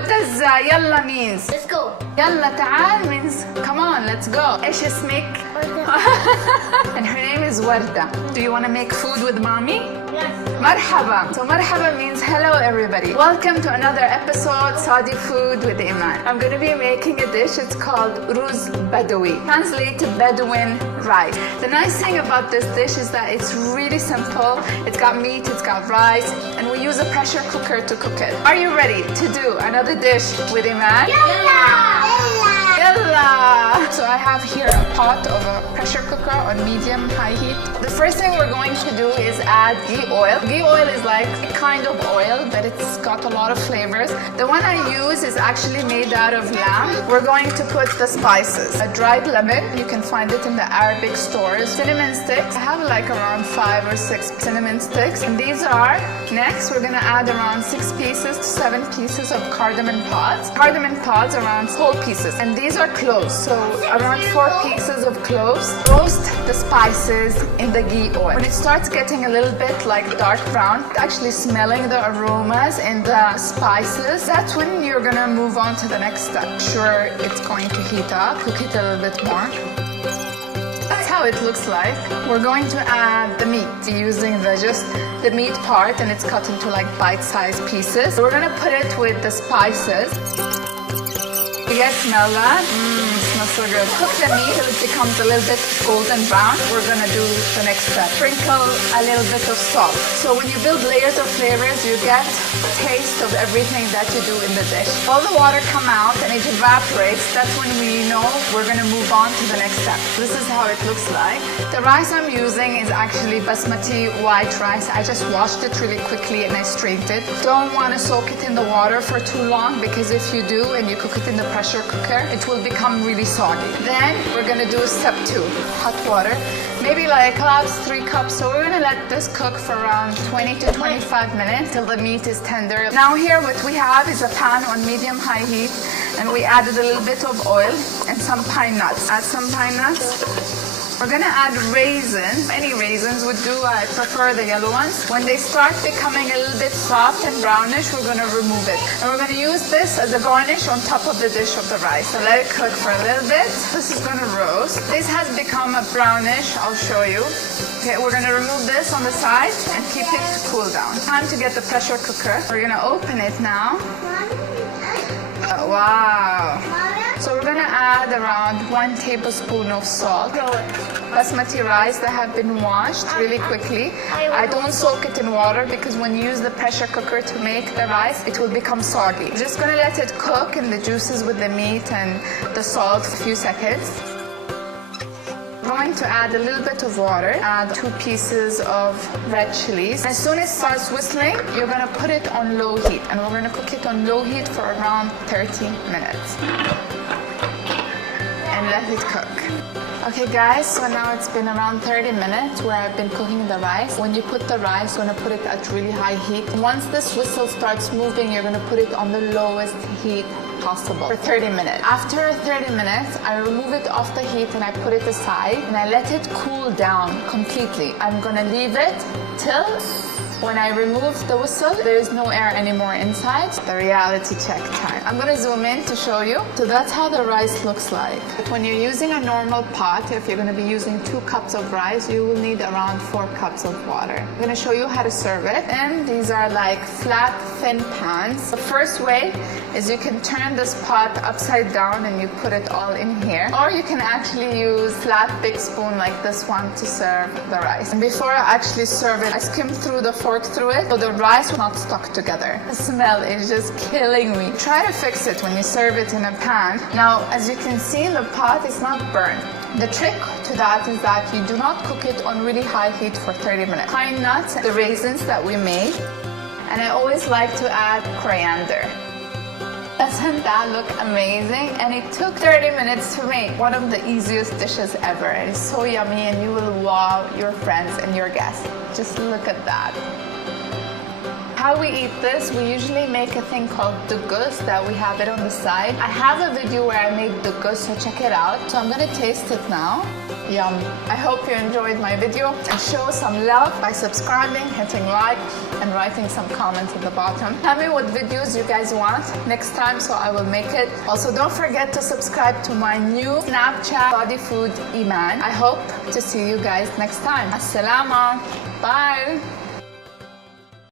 What does يلا means? Let's go. يلا تعال means come on, let's go. إيش اسمك? And her name is Warda. Do you want to make food with mommy? Yes. Marhaba. So marhaba means hello everybody. Welcome to another episode Saudi Food with Iman. I'm going to be making a dish. It's called Ruz Bedouy. Translated Bedouin rice. The nice thing about this dish is that it's really simple. It's got meat, it's got rice, and we use a pressure cooker to cook it. Are you ready to do another dish with Iman? Yalla. Yalla! So I have here a pot of a pressure cooker on medium-high heat. The first thing we're going to do is add ghee oil. Ghee oil is like a kind of oil, but it's got a lot of flavors. The one I use is actually made out of lamb. We're going to put the spices. A dried lemon, you can find it in the Arabic stores. Cinnamon sticks, I have like around 5 or 6 cinnamon sticks. And these are, next we're gonna add around 6 pieces to 7 pieces of cardamom pods. Cardamom pods around whole pieces. And these are cloves, so around 4 pieces of cloves. Roast the spices in the ghee oil. When it starts getting a little bit like dark brown, actually smelling the aromas in the spices, that's when you're gonna move on to the next step. Sure, it's going to heat up, cook it a little bit more. That's how it looks like. We're going to add the meat using the meat part, and it's cut into like bite-sized pieces. We're gonna put it with the spices. You guys smell that? Smells so good. Cook the meat till it becomes a little bit golden brown. We're gonna do the next step. Sprinkle a little bit of salt. So when you build layers of flavors, you get a taste of everything that you do in the dish. All the water come out and it evaporates. That's when we know we're gonna move on to the next step. This is how it looks like. The rice I'm using is actually basmati white rice. I just washed it really quickly and I strained it. Don't want to soak it in the water for too long, because if you do and you cook it in the pressure cooker, it will become really soggy. Then we're gonna do step 2, hot water. Maybe like 3 cups. So we're gonna let this cook for around 20 to 25 minutes till the meat is tender. Now here what we have is a pan on medium-high heat, and we added a little bit of oil and some pine nuts. Add some pine nuts. We're gonna add raisins. Any raisins would do. I prefer the yellow ones. When they start becoming a little bit soft and brownish, we're gonna remove it. And we're gonna use this as a garnish on top of the dish of the rice. So let it cook for a little bit. This is gonna roast. This has become a brownish. I'll show you. Okay, we're gonna remove this on the side and keep it to cool down. Time to get the pressure cooker. We're gonna open it now. Wow. So we're gonna add around 1 tablespoon of salt. Basmati rice that have been washed really quickly. I don't soak it in water because when you use the pressure cooker to make the rice, it will become soggy. Just gonna let it cook in the juices with the meat and the salt for a few seconds. Going to add a little bit of water, add 2 pieces of red chilies. As soon as it starts whistling, you're gonna put it on low heat, and we're gonna cook it on low heat for around 30 minutes. And let it cook. Okay guys, so now it's been around 30 minutes where I've been cooking the rice. When you put the rice, you're gonna put it at really high heat. Once this whistle starts moving, you're gonna put it on the lowest heat possible for 30 minutes. After 30 minutes, I remove it off the heat and I put it aside and I let it cool down completely. I'm gonna leave it till when I remove the whistle, there is no air anymore inside. The reality check time. I'm gonna zoom in to show you. So that's how the rice looks like. But when you're using a normal pot, if you're gonna be using 2 cups of rice, you will need around 4 cups of water. I'm gonna show you how to serve it. And these are like flat, thin pans. The first way is you can turn this pot upside down and you put it all in here. Or you can actually use flat big spoon like this one to serve the rice. And before I actually serve it, I skim through the fork through it so the rice will not stuck together. The smell is just killing me. Try to fix it when you serve it in a pan. Now, as you can see, the pot is not burnt. The trick to that is that you do not cook it on really high heat for 30 minutes. Pine nuts, the raisins that we made, and I always like to add coriander. Doesn't that look amazing? And it took 30 minutes to make. One of the easiest dishes ever. It is so yummy and you will wow your friends and your guests. Just look at that. How we eat this, we usually make a thing called dugus that we have it on the side. I have a video where I made dugus, so check it out. So I'm gonna taste it now. Yum. I hope you enjoyed my video and show some love by subscribing, hitting like, and writing some comments at the bottom. Tell me what videos you guys want next time so I will make it. Also, don't forget to subscribe to my new Snapchat Body Food Iman. I hope to see you guys next time. As-salama. Bye.